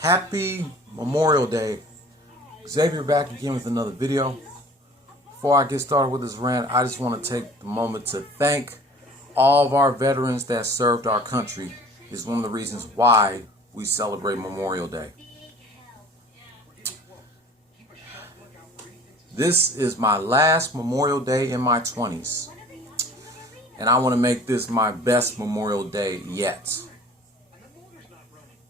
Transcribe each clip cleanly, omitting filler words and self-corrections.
Happy Memorial Day. Xavier back again with another video. Before I get started with this rant, I just want to take the moment to thank all of our veterans that served our country. It's one of the reasons why we celebrate Memorial Day. This is my last Memorial Day in my 20s. And I want to make this my best Memorial Day yet.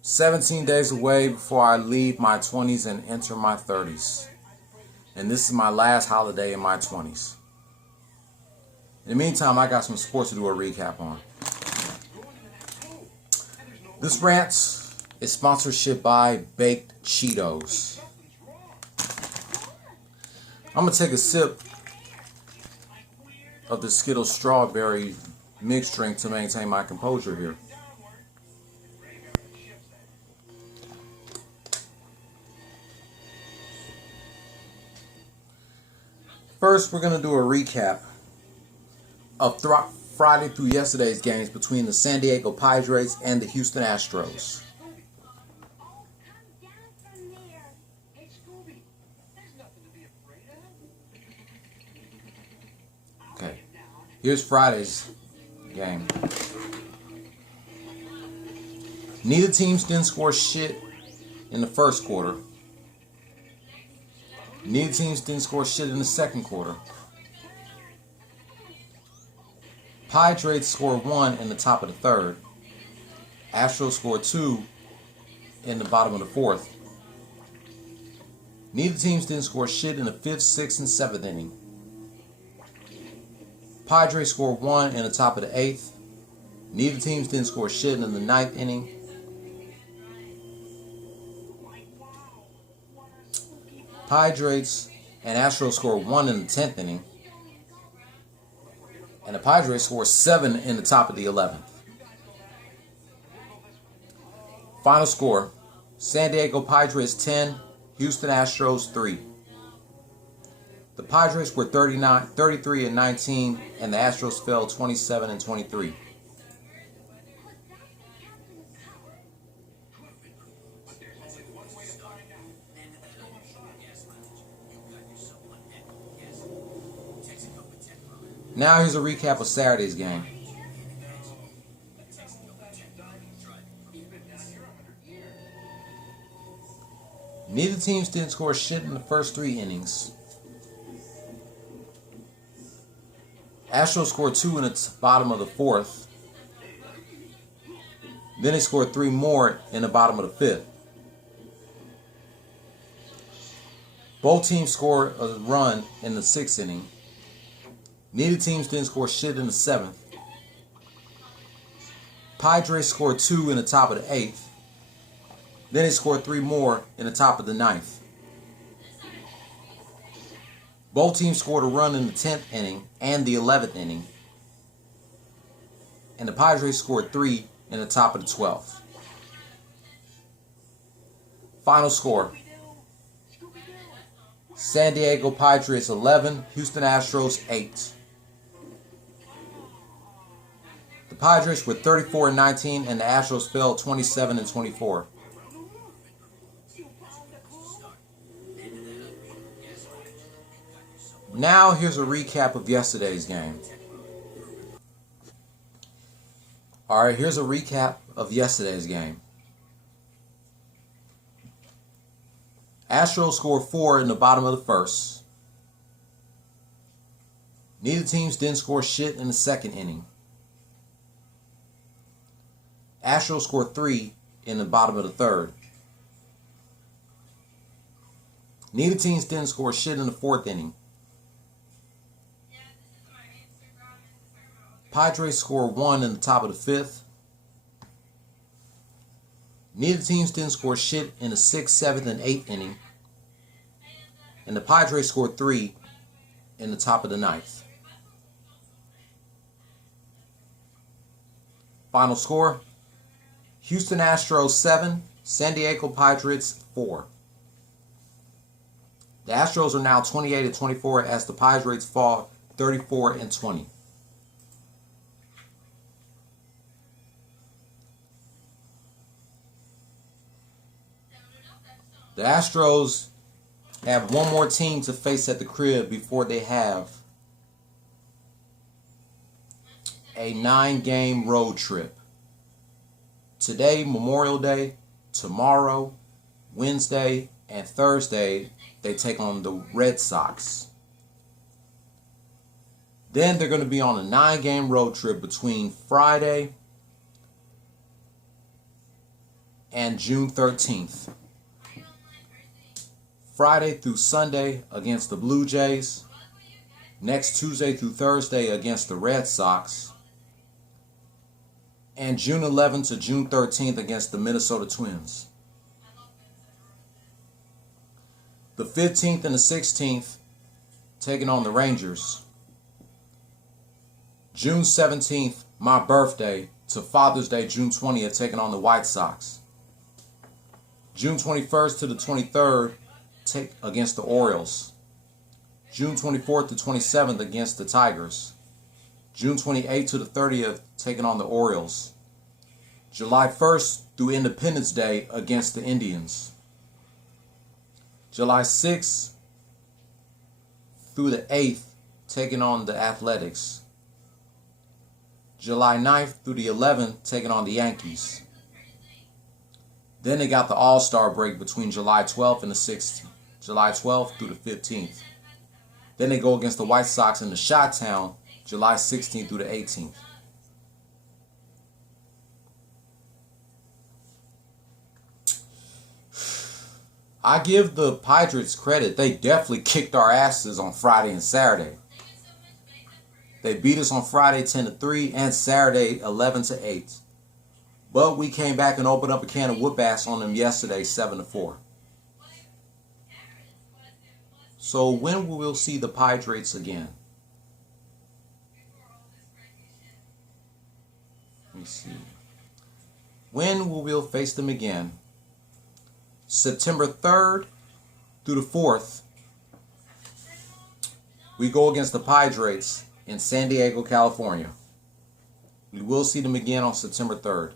17 days away before I leave my 20s and enter my 30s. And this is my last holiday in my 20s. In the meantime, I got some sports to do a recap on. This rant is sponsorship by Baked Cheetos. I'm going to take a sip of the Skittles strawberry mixed drink to maintain my composure here. First, we're going to do a recap of Friday through yesterday's games between the San Diego Padres and the Houston Astros. Okay, here's Friday's game. Neither teams didn't score shit in the first quarter. Neither teams didn't score shit in the second quarter. Padres scored 1 in the top of the third. Astros scored 2 in the bottom of the fourth. Neither teams didn't score shit in the fifth, sixth, and seventh inning. Padres scored 1 in the top of the eighth. Neither teams didn't score shit in the ninth inning. Padres and Astros scored 1 in the 10th inning. And the Padres scored 7 in the top of the 11th. Final score, San Diego Padres 10, Houston Astros 3. The Padres were 33 and 19, and the Astros fell 27 and 23. Now here's a recap of Saturday's game. Neither teams didn't score shit in the first 3 innings. Astros scored 2 in the bottom of the fourth. Then they scored 3 more in the bottom of the fifth. Both teams scored a run in the 6th inning. Neither teams didn't score shit in the 7th. Padres scored 2 in the top of the 8th. Then they scored 3 more in the top of the 9th. Both teams scored a run in the 10th inning and the 11th inning. And the Padres scored 3 in the top of the 12th. Final score, San Diego Padres 11, Houston Astros 8. The Padres were 34 and 19, and the Astros fell 27 and 24. Now here's a recap of yesterday's game. Alright, here's a recap of yesterday's game. Astros scored 4 in the bottom of the first. Neither teams didn't score shit in the second inning. Astros scored 3 in the bottom of the third. Neither teams didn't score shit in the fourth inning. Padres scored 1 in the top of the fifth. Neither teams didn't score shit in the 6th, 7th, and 8th inning. And the Padres scored 3 in the top of the 9th. Final score, Houston Astros 7, San Diego Padres 4. The Astros are now 28 and 24 as the Padres fall 34 and 20. The Astros have one more team to face at the crib before they have a 9-game road trip. Today, Memorial Day. Tomorrow, Wednesday, and Thursday, they take on the Red Sox. Then they're going to be on a 9-game road trip between Friday and June 13th. Friday through Sunday against the Blue Jays. Next Tuesday through Thursday against the Red Sox. And June 11th to June 13th against the Minnesota Twins. The 15th and the 16th taking on the Rangers. June 17th, my birthday, to Father's Day, June 20th, taking on the White Sox. June 21st to the 23rd, take against the Orioles. June 24th to 27th against the Tigers. June 28th to the 30th, taking on the Orioles. July 1st through Independence Day against the Indians. July 6th through the 8th, taking on the Athletics. July 9th through the 11th, taking on the Yankees. Then they got the All-Star break between July 12th and the 16th. July 12th through the 15th. Then they go against the White Sox in the Chi-Town, July 16th through the 18th. I give the Padres credit. They definitely kicked our asses on Friday and Saturday. They beat us on Friday 10-3 and Saturday 11-8. But we came back and opened up a can of whoop ass on them yesterday 7-4. So when will we see the Padres again? Let me see. When will we face them again? September 3rd through the 4th, we go against the Padres in San Diego, California. We will see them again on September 3rd.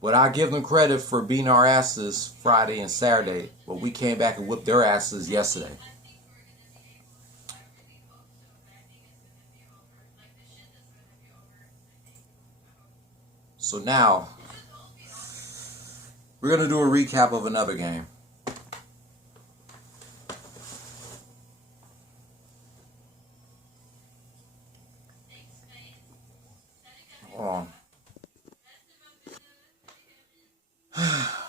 But I give them credit for beating our asses Friday and Saturday, but we came back and whipped their asses yesterday. So now, we're going to do a recap of another game.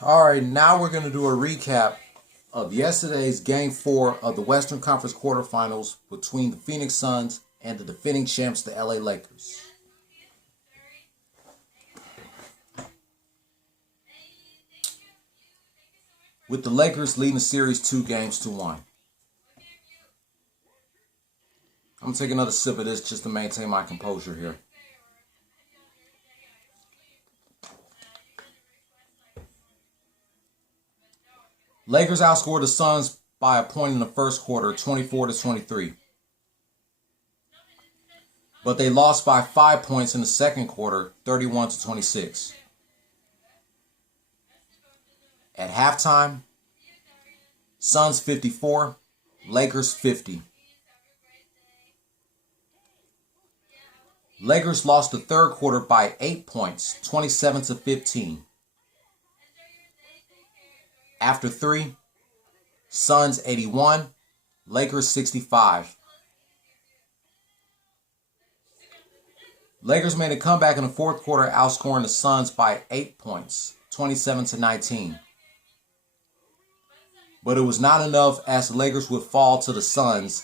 Alright, now we're going to do a recap of yesterday's Game 4 of the Western Conference quarterfinals between the Phoenix Suns and the defending champs, the LA Lakers. With the Lakers leading the series 2-1. I'm going to take another sip of this just to maintain my composure here. Lakers outscored the Suns by a point in the first quarter, 24-23. But they lost by 5 points in the second quarter, 31-26. At halftime, Suns 54, Lakers 50. Lakers lost the third quarter by 8 points, 27-15. After 3, Suns 81, Lakers 65. Lakers made a comeback in the fourth quarter, outscoring the Suns by 8 points, 27-19. But it was not enough, as the Lakers would fall to the Suns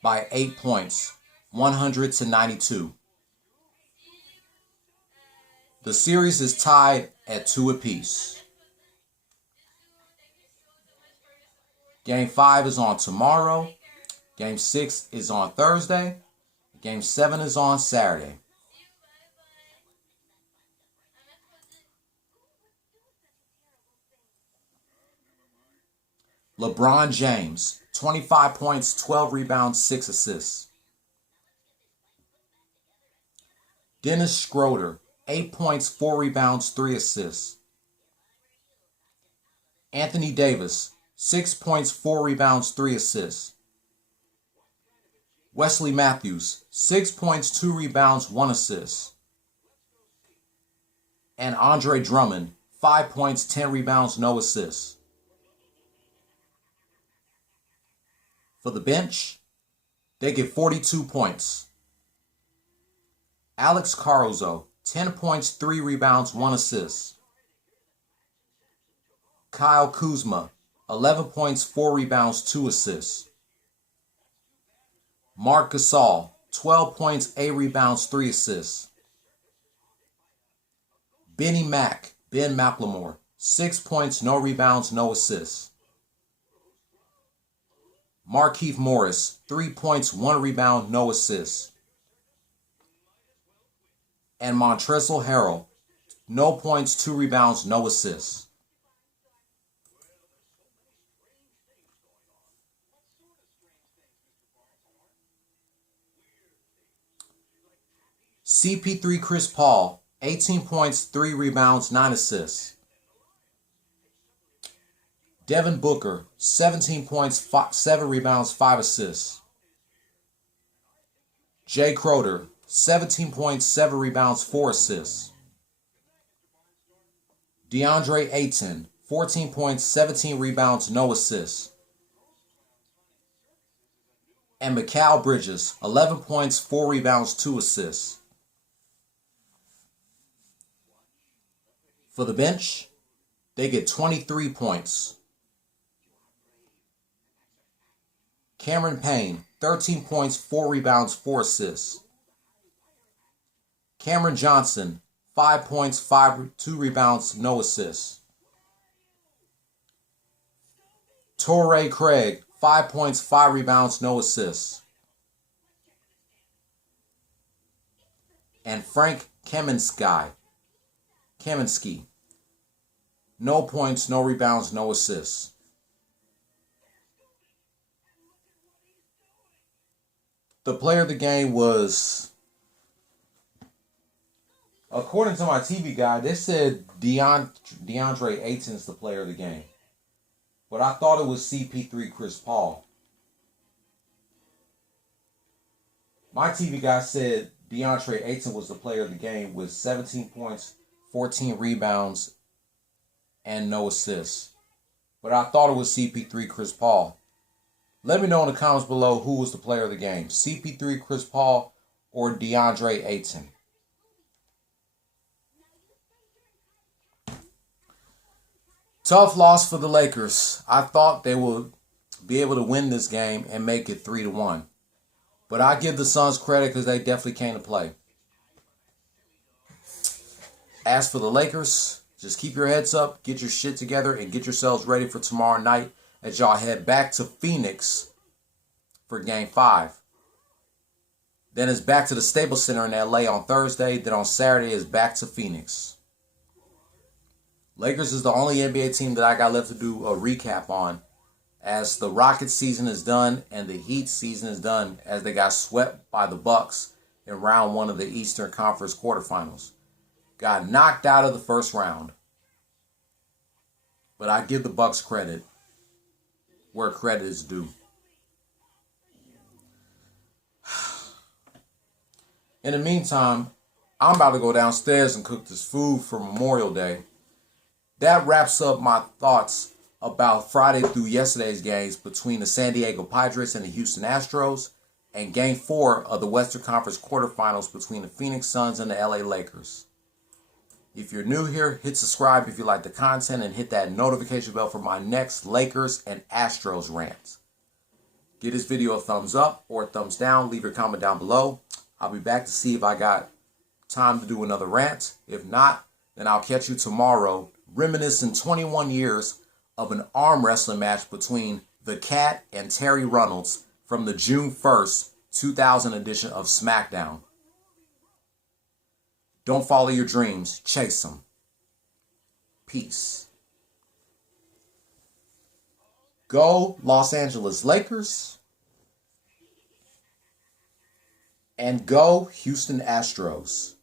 by 8 points, 100-92. The series is tied at 2 apiece. Game 5 is on tomorrow. Game 6 is on Thursday. Game 7 is on Saturday. LeBron James, 25 points, 12 rebounds, 6 assists. Dennis Schroeder, 8 points, 4 rebounds, 3 assists. Anthony Davis, 6 points, 4 rebounds, 3 assists. Wesley Matthews, 6 points, 2 rebounds, 1 assist. And Andre Drummond, 5 points, 10 rebounds, no assists. For the bench, they get 42 points. Alex Caruso, 10 points, 3 rebounds, 1 assist. Kyle Kuzma, 11 points, 4 rebounds, 2 assists. Marc Gasol, 12 points, 8 rebounds, 3 assists. Ben McLemore, 6 points, no rebounds, no assists. Markieff Morris, 3 points, 1 rebound, no assists. And Montrezl Harrell, no points, 2 rebounds, no assists. CP3 Chris Paul, 18 points, 3 rebounds, 9 assists. Devin Booker, 17 points, 7 rebounds, 5 assists. Jay Crowder, 17 points, 7 rebounds, 4 assists. DeAndre Ayton, 14 points, 17 rebounds, no assists. And Mikal Bridges, 11 points, 4 rebounds, 2 assists. For the bench, they get 23 points. Cameron Payne, 13 points, 4 rebounds, 4 assists. Cameron Johnson, 5 points, 2 rebounds, no assists. Torrey Craig, 5 points, 5 rebounds, no assists. And Frank Kaminsky, no points, no rebounds, no assists. The player of the game was, according to my TV guide, they said DeAndre Ayton's the player of the game. But I thought it was CP3 Chris Paul. My TV guy said DeAndre Ayton was the player of the game with 17 points, 14 rebounds, and no assists. But I thought it was CP3 Chris Paul. Let me know in the comments below who was the player of the game. CP3 Chris Paul or DeAndre Ayton. Tough loss for the Lakers. I thought they would be able to win this game and make it 3-1. But I give the Suns credit because they definitely came to play. As for the Lakers, just keep your heads up, get your shit together, and get yourselves ready for tomorrow night as y'all head back to Phoenix for Game 5. Then it's back to the Staples Center in LA on Thursday. Then on Saturday it's back to Phoenix. Lakers is the only NBA team that I got left to do a recap on, as the Rockets season is done and the Heat season is done, as they got swept by the Bucks in round 1 of the Eastern Conference quarterfinals. Got knocked out of the first round. But I give the Bucks credit where credit is due. In the meantime, I'm about to go downstairs and cook this food for Memorial Day. That wraps up my thoughts about Friday through yesterday's games between the San Diego Padres and the Houston Astros, and Game 4 of the Western Conference quarterfinals between the Phoenix Suns and the LA Lakers. If you're new here, hit subscribe if you like the content and hit that notification bell for my next Lakers and Astros rant. Give this video a thumbs up or a thumbs down. Leave your comment down below. I'll be back to see if I got time to do another rant. If not, then I'll catch you tomorrow, reminiscing 21 years of an arm wrestling match between The Cat and Terry Runnels from the June 1st, 2000 edition of SmackDown. Don't follow your dreams, chase them. Peace. Go Los Angeles Lakers. And go Houston Astros.